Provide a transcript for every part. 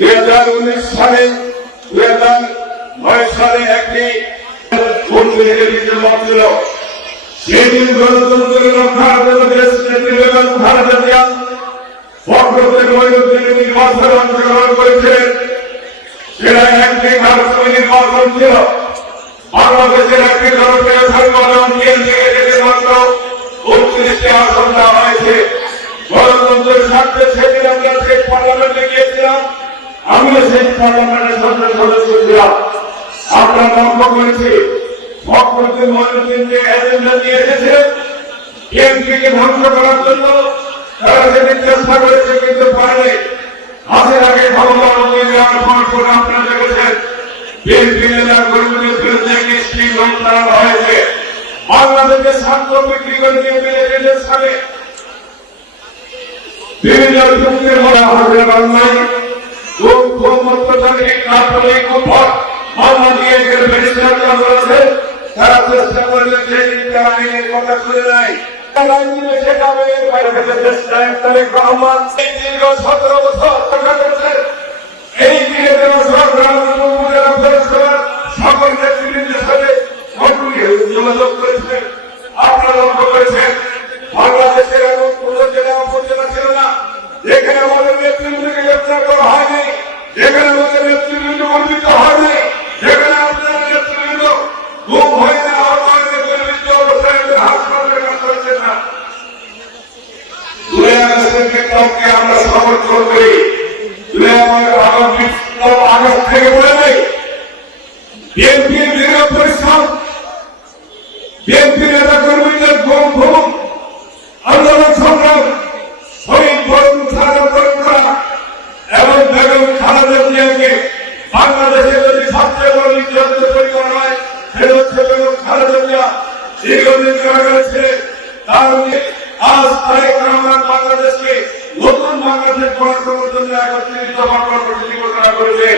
2019 সালে 2009 সালে একটি ছিল সেদিন গণতন্ত্রের রক্ষার জন্য দেশ নেত্রী বেগম খালেদা জিয়া নির্বাচনে অংশগ্রহণ করেছিলেন। সেটা একটি ভারতীয় নির্বাচন ছিল। বাংলাদেশের একটি জনপ্রিয় সংগঠন মাত্র 29টি আসন দেওয়া হয়েছে। গণতন্ত্রের স্বার্থে সেদিন আমরা সেই পার্লামেন্টে গিয়েছিলাম। আমিও সেই পার্লামেন্টের সদস্য ছিলাম। আমরা লক্ষ্য করেছি ফখরুদ্দিন মঈনুদ্দিন যে এজেন্ডা নিয়ে এসেছিলেন বিএনপিকে ধ্বংস করার জন্য, তারা সেদিন চেষ্টা করেছে কিন্তু পারেনি। হাসির আগে ভগবান আপনারা দেখেছেন বিএনপি নেতা কর্মীদের বিরুদ্ধে একটি লোক চালানো হয়েছে। বাংলাদেশের স্বার্থ বিক্রি করে দিয়ে বিদেশের সাথে বিভিন্ন চুক্তির মনে হবে বাংলায় তারা চেষ্টা করলে সেই কথা শুনে নাই। 17 বছর এই সকল নেতৃবৃন্দের সাথে যোগাযোগ করেছেন। আপনারা লক্ষ্য করেছেন বাংলাদেশের এমন কোন জেলা উপজেলা ছিল না যেখানে আমাদের নেতৃবৃন্দকে গ্রেফতার করা হয়নি, যেখানে আমাদের নেতৃবৃন্দ বঞ্চিত হয়নি, যেখানে আপনার নেতৃবৃন্দ গুম হয়ে না হওয়ার নেতৃবৃন্দ হাসপাতালে কাজ করেছেন না। 2 আগস্টের বিপ্লবকে আমরা সমর্থন করি। 2 আগস্ট থেকে বলে নেই বিএনপির দীর্ঘ পরিশ্রম, বিএনপি নেতা কর্মীদের ঘুম আন্দোলন সংগ্রাম, শহীদ বরণ করা এবং বেগম খালেদা জিয়াকে বাংলাদেশে যদি সবচেয়ে বড় নির্যাতন তৈরি করা হয় সেটা হচ্ছে বেগম খালেদা জিয়া দীর্ঘদিন কারাগারে ছিলেন। তার আজ তারেক রহমান বাংলাদেশকে নতুন বাংলাদেশ গড়ার জন্য একত্রিত ঘোষণা করেছেন।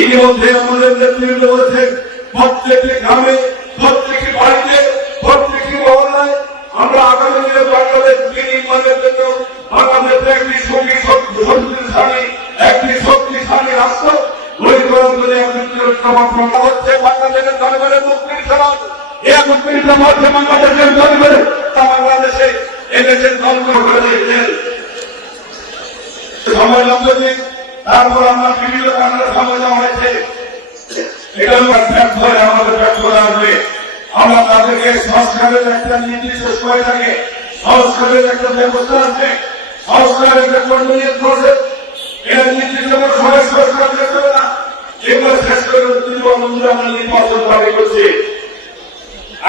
ইতিমধ্যে আমাদের নেতৃত্ব বলেছেন প্রত্যেকটি গ্রামে, প্রত্যেকটি বাড়িতে, প্রত্যেকটি মহল্লায় আমরা আগামী দিনে বাংলাদেশ নির্মাণের জন্য বাংলাদেশে একটি শক্তিশালী রাষ্ট্র গড়ে তোলার জন্য হচ্ছে বাংলাদেশের জনগণের মুক্তির সমাজ। এই মুক্তির মধ্যে বাংলাদেশের জনগণের বাংলাদেশে এদেশের জনগণ করে দিয়েছেন। সময় লাগবে, তারপর আমরা বিভিন্ন কারণে সময় দেওয়া হয়েছে। এটা ব্যর্থ হয়ে আমাদের ব্যর্থ আসবে। আমরা তাদেরকে সংস্কারের একটা নির্দিষ্ট সময় থাকে, সংস্কারের একটা ব্যবস্থা আছে, সংস্কারের একটা কর্মনিয়ত প্রসেস, এটা নির্দিষ্ট সময় সংস্কার করতে হবে না। এগুলো শেষ করে বন্ধুরা আমরা নির্বাচন দাবি করছি।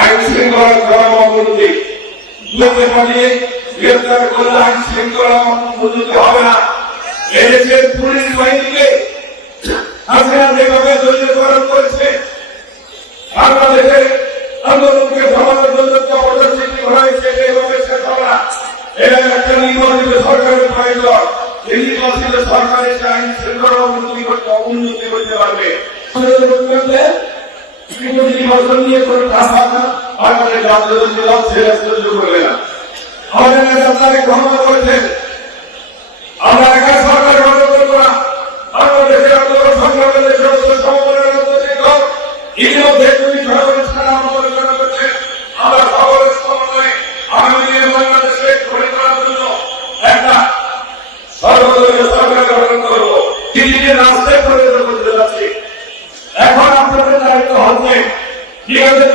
আইন শৃঙ্খলা করা অবনতি পাঠিয়ে গ্রেপ্তার করলে আইন শৃঙ্খলা উন্নতি হবে না। এদেশের পুলিশ বাহিনীকে হাসিনা যেভাবে দলীয়করণ করেছে, বাংলাদেশে আন্দোলনকে থামানোর জন্য অবদান সৃষ্টি করা হয়েছে, এইভাবে শেষ হবে না। এটা একটা নির্বাচিত সরকারের প্রয়োজন। এই নির্বাচিত সরকারের আইন শৃঙ্খলা উন্নতি করতে পারবে। নির্বাচন নিয়ে কোনো কথা না, বাংলাদেশ রাজনৈতিক দল ছেড়ে করবে না। আমাদের নেতা তারেক রহমান করেছেন আমরা একা সরকার গঠন করবো না। বাংলাদেশের আন্দোলন সংগ্রামের সমন্বয়ের রাজনৈতিক দল ইতিমধ্যে 2 ফেব্রুয়ারি ছাড়া আন্দোলন করেছে। আমরা সকলের সমন্বয়ে আগামী দিনে বাংলাদেশকে গড়ে তোলার জন্য একটা সর্বদলীয় সরকার গঠন করবো। দিল্লিকে রাস্তায় পরিণত করতে যাচ্ছি। এখন আপনাদের দায়িত্ব হচ্ছে কিভাবে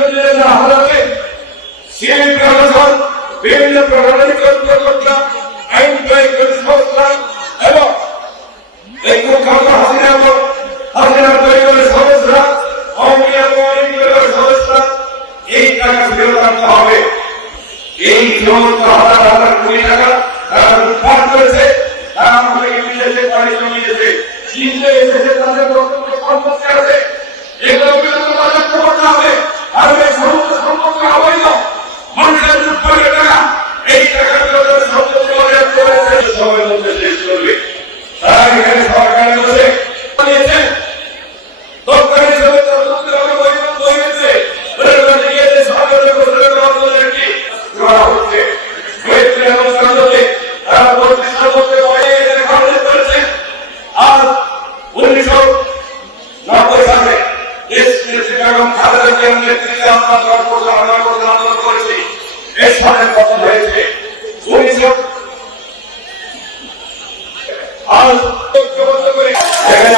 হারাবে সিভিল প্রশাসন, বিভিন্ন প্রশাসনিক কর্মকর্তা, আইন প্রয়োগ সংস্থা এবং এই হাসিনার পরিবারের সদস্যরা, আওয়ামী লীগের সদস্যরা এই টাকা ফেরত আনতে হবে। এই সমস্ত হাজার হাজার কোটি টাকা তারা লুটপাট করেছে, তারা আমাদেরকে বিদেশে পাড়ি জমিয়েছে, চীনে এসেছে, তাদের সম্পত্তি আছে, এগুলো বিরুদ্ধে বাজার করতে হবে। আর এই সমস্ত সম্পত্তি অবৈধ মানুষের লুটপাটের টাকা, এই টাকা বিরোধের সম্পত্তি অনেক করেছে, সময়ের মধ্যে শেষ করবে। তারা এখানে সরকারের কাছে নিয়েছেন দপ্তর হিসেবে হয়েছে সরকারের করা হচ্ছে। তারা প্রতিষ্ঠা করতে করেছে। আর আমরা আন্দোলন করেছি এর সাথে কথা হয়েছে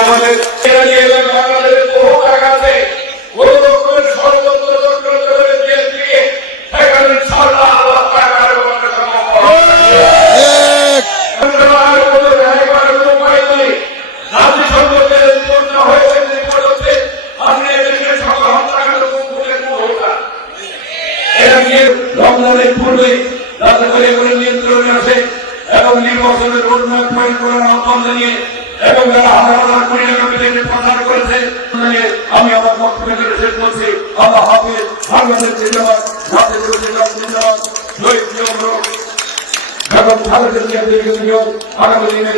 আমাদের বাংলাদেশের বহু টাকা আছে বহু রকমের ষড়যন্ত্র চক্রান্ত করে দিয়ে সেখানে 6 লাখ টাকার রমজানের পূর্বে যাতে করে নিয়ন্ত্রণে আসে এবং নির্বাচনের রোডম্যাপ তৈরি করার আহ্বান জানিয়ে এবং যারা হাজার হাজার কোটি টাকা বিদেশে প্রচার করেছে আমি আমার বক্তব্য শেষ করছি। আল্লাহ হাফেজ। বাংলাদেশ জিন্দাবাদ, জাতীয় জিন্দাবাদ, শহীদ এবং খালেদা জিয়া আগামী দিনের